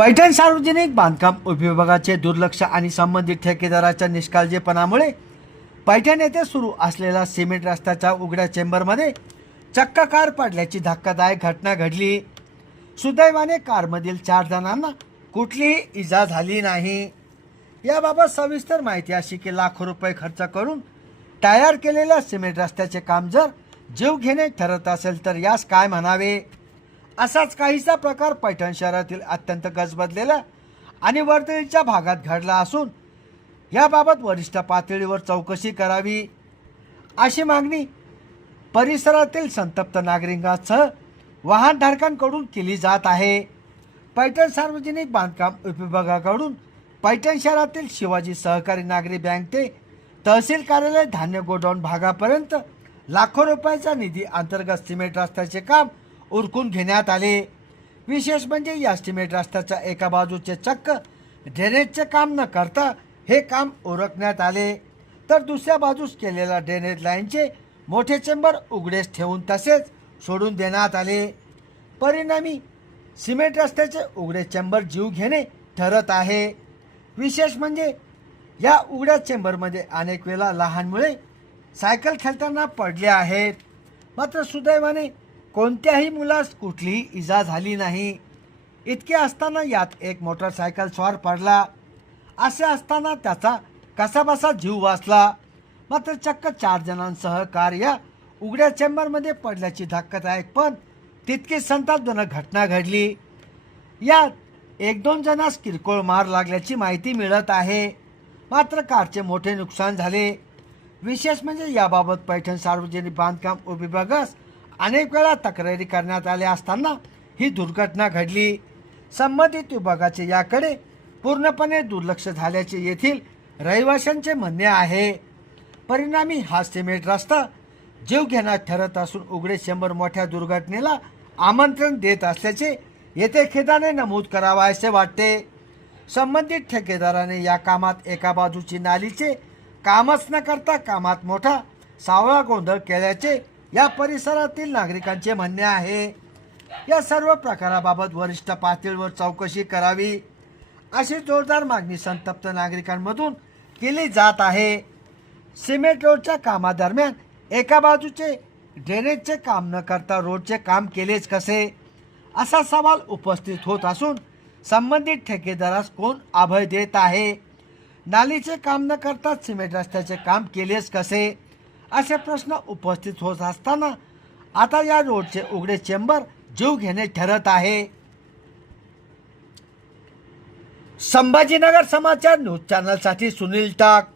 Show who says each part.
Speaker 1: पैठण सार्वजनिक बांधकाम उपविभागाचे दुर्लक्ष आणि संबंधित ठेकेदाराच्या निष्काळजीपणामुळे पैठण येथे सुरू असलेला सिमेंट रस्त्याच्या उघड्या चेंबरमध्ये चक्क कार पडल्याची धक्कादायक घटना घडली. सुदैवाने कारमधील चार जणांना कुठलीही इजा झाली नाही. याबाबत सविस्तर माहिती अशी की लाखो रुपये खर्च करून तयार केलेल्या सिमेंट रस्त्याचे काम जर जीव घेणे ठरत असेल तर यास काय म्हणावे? असाच काहीसा प्रकार पैठण शहरातील अत्यंत गजबजलेल्या आणि वर्तळीच्या भागात घडला असून याबाबत वरिष्ठ पातळीवर चौकशी करावी अशी मागणी परिसरातील संतप्त नागरिकांसह वाहनधारकांकडून केली जात आहे. पैठण सार्वजनिक बांधकाम उपविभागाकडून पैठण शहरातील शिवाजी सहकारी नागरी बँक ते तहसील कार्यालय धान्य गोडाऊन भागापर्यंत लाखो रुपयाचा निधी अंतर्गत सिमेंट रस्त्याचे काम उरकून घेण्यात आले. विशेष म्हणजे या सिमेंट रस्त्याच्या एका बाजूचे चक्क ड्रेनेजचे काम न करता हे काम उरकण्यात आले. तर दुसऱ्या बाजूस केलेल्या ड्रेनेज लाईनचे मोठे चेंबर उघडेच ठेवून तसेच सोडून देण्यात आले. परिणामी सिमेंट रस्त्याचे उघडे चेंबर जीव घेणे ठरत आहे. विशेष म्हणजे या उघड्या चेंबरमध्ये अनेक वेळा लहान मुले सायकल खेळताना पडले आहेत. मात्र सुदैवाने कोणत्याही मुलास कुठलीही इजा झाली नाही. इतके असताना यात एक मोटरसायकल स्वार पडला. असे असताना त्याचा कसाबसा जीव वाचला. मात्र चक्क चार जणांसह कार या उघड्या चेंबरमध्ये पडल्याची धक्कादायक पण तितकी संतापजनक घटना घडली. यात एक दोन जणांस किरकोळ मार लागल्याची माहिती मिळत आहे. मात्र कारचे मोठे नुकसान झाले. विशेष म्हणजे याबाबत पैठण सार्वजनिक बांधकाम उपविभागास अनेक वेळा तक्रारी करण्यात आल्या असताना ही दुर्घटना घडली. संबंधित विभागाचे याकडे पूर्णपणे दुर्लक्ष झाल्याचे येथील रहिवाशांचे म्हणणे आहे. परिणामी हा सिमेंट रस्ता जीवघेणा ठरत असून उघडे शंभर मोठ्या दुर्घटनेला आमंत्रण देत असल्याचे येथे खेदाने नमूद करावा असे वाटते. संबंधित ठेकेदाराने या कामात एका बाजूची नालीचे कामच न करता कामात मोठा सावळा गोंधळ केल्याचे या परिसरातील नागरिकांचे म्हणणे आहे या सर्व प्रकाराबाबत वरिष्ठ पातळीवर चौकशी करावी अशी जोरदार मागणी संतप्त नागरिकांमधून केली जात आहे. सिमेंट रोडच्या कामादरम्यान एका बाजूचे ड्रेनेजचे काम न करता रोडचे काम केलेच कसे? असा सवाल उपस्थित होत असून संबंधित ठेकेदारास कोण अभय देत आहे? नालीचे काम न करता सिमेंट रस्त्याचे काम केलेच कसे? असे प्रश्न उपस्थित होत असताना आता या रोडचे उघडे चेंबर जीव घेणे ठरत आहे. संभाजीनगर समाचार न्यूज चॅनलसाठी सुनील टाक.